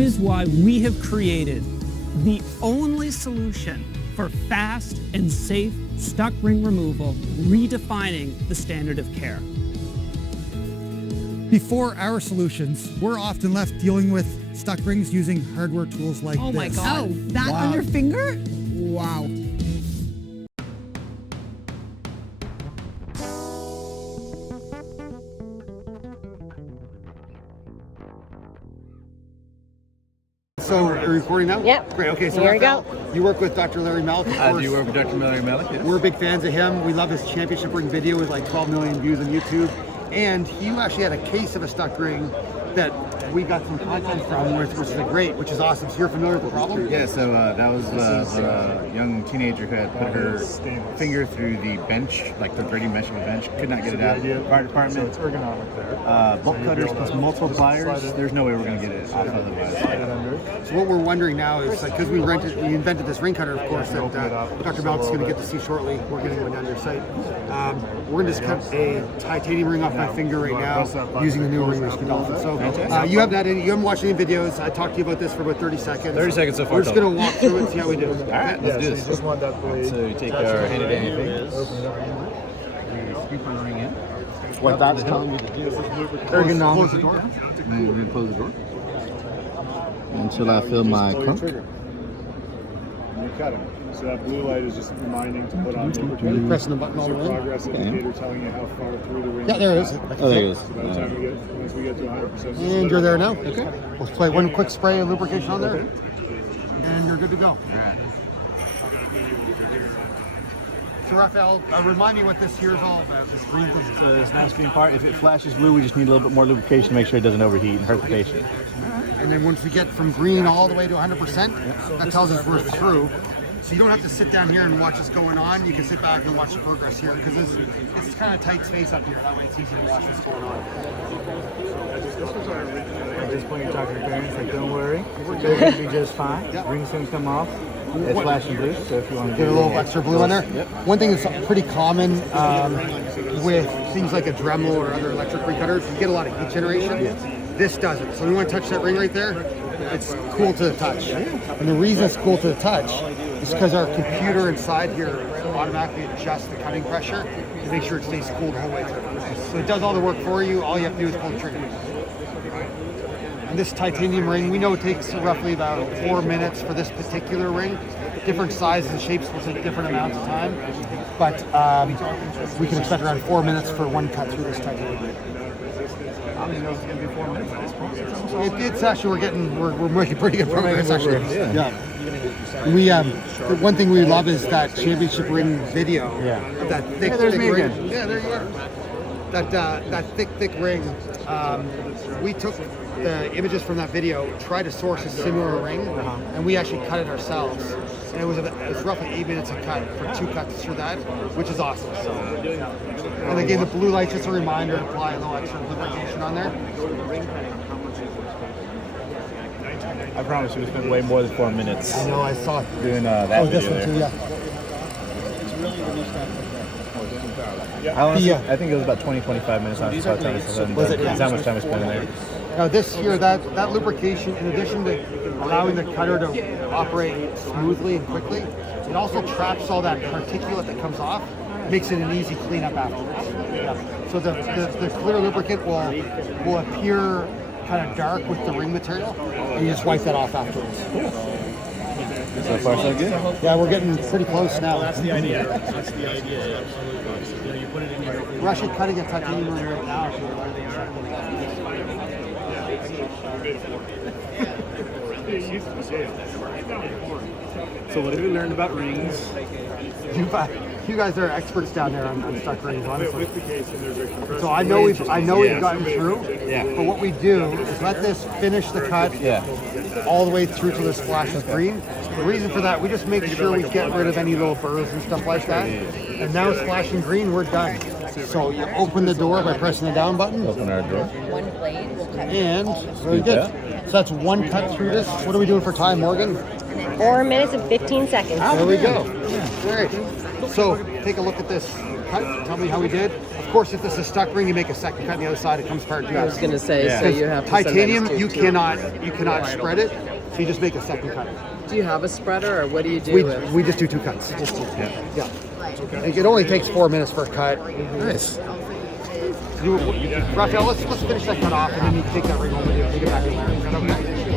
That is why we have created the only solution for fast and safe stuck ring removal, redefining the standard of care. Before our solutions, we're often left dealing with stuck rings using hardware tools like this. Oh my God. Oh, that on your finger? Wow. So, are you recording now? Yep. Great, okay, so Here we Rafael, go. you work with Dr. Larry Mellick, of I course. do work with Dr. Larry Mellick, yes. We're big fans of him. We love his championship ring video with like 12 million views on YouTube. And you actually had a case of a stuck ring that we got some content from, which is which is awesome. So you're familiar with the problem? Yeah, so that was a young teenager who had put her finger through the bench, like the grading bench of a bench, could not get it out of the fire department. So it's ergonomic there. Bolt cutters plus multiple pliers, there's no way we're going to get it off otherwise. So what we're wondering now is, like, because we invented this ring cutter, of course, that Dr. Mellick's going to get to see shortly. We're getting one down your site. We're going to just cut a titanium ring off my finger right now using the new ring rescue dolphin. So you have that in. You haven't watched any videos. I talked to you about this for about 30 seconds. 30 seconds so far. We're just going to walk through it and see how we do. All right, let's do this. Just want that blade. So you take our handy-dandy fingers. Scoop our ring in. What that's telling you to do. Ergonomic. Close the door. And we're going to close the door until I feel my crump. You're cutting. So that blue light is just reminding to put on lubricator. Pressing the button all the way. Progress indicator telling you how far through the ring. Yeah, there it is. Oh, there it is. So by the time once we get to 100%. And you're there now. Okay. We'll play one quick spray of lubrication on there. And you're good to go. So Rafael, remind me what this here is all about, this green thing. So this nice green part, if it flashes blue, we just need a little bit more lubrication to make sure it doesn't overheat and hurt the patient. And then once we get from green all the way to 100%, that tells us we're through. So you don't have to sit down here and watch what's going on. You can sit back and watch the progress here because it's kind of tight space up here. That way it's easy to watch what's going on. At this point, you talk to your parents, like, don't worry, it's going to be just fine. Ring's going to come off. It's flashing blue, so if you want to Get a little extra blue on there. Yep. One thing that's pretty common with things like a Dremel or other electric ring cutters, you get a lot of heat generation. This doesn't. So when you want to touch that ring right there, it's cool to the touch. And the reason it's cool to the touch is because our computer inside here automatically adjusts the cutting pressure to make sure it stays cool the whole way through. So it does all the work for you. All you have to do is pull the trigger. And this titanium ring, we know it takes roughly about 4 minutes for this particular ring. Different sizes and shapes will take different amounts of time, but we can expect around 4 minutes for one cut through this titanium ring. I don't even know if it's going to be 4 minutes at this point. It's actually, we're making pretty good progress actually. Yeah. We the one thing we love is that championship ring video. Yeah. That thick, thick ring. Yeah, there you are. That thick ring. We took the images from that video, tried to source a similar ring, and we actually cut it ourselves. And it was roughly 8 minutes a cut for 2 cuts through that, which is awesome. So, and again, the blue light's just a reminder to apply a little extra lubrication on there. I promise you, we spent way more than 4 minutes. I know, I saw doing that this video one too, there. Yeah. I think it was about 20-25 minutes. That's how much time we spent in there. Now this here, that lubrication, in addition to allowing the cutter to operate smoothly and quickly, it also traps all that particulate that comes off, makes it an easy cleanup afterwards. Yeah. So the clear lubricant will appear kind of dark with the ring material, and you just wipe that off afterwards. So far, so good? Yeah, we're getting pretty close now. That's the idea. That's the idea, absolutely. You put it in your... We're actually cutting a titanium ring right now. So what have we learned about rings? You guys are experts down there on stuck rings, honestly. So I know we've gotten through. Yeah. But what we do is let this finish the cut all the way through to the splash of green. The reason for that, we just make sure we get rid of any little burrs and stuff like that. And now it's flashing green, we're done. So you open the door by pressing the down button. Open our door. One blade. And very good. So that's one cut through this. What are we doing for time, Morgan? 4 minutes and 15 seconds. There we go. All right. So take a look at this cut. Tell me how we did. Of course, if this is a stuck ring, you make a second cut on the other side. It comes apart. I was going to say, so you have to titanium. sometimes You do two. cannot spread it. So you just make a second cut. Do you have a spreader, or what do you do with? We just do 2 cuts. Just do two. Yeah. It only takes 4 minutes for a cut. Nice. Rafael, let's finish that cut off, and then you can take that ring home with you. Take it back in there. Is that okay?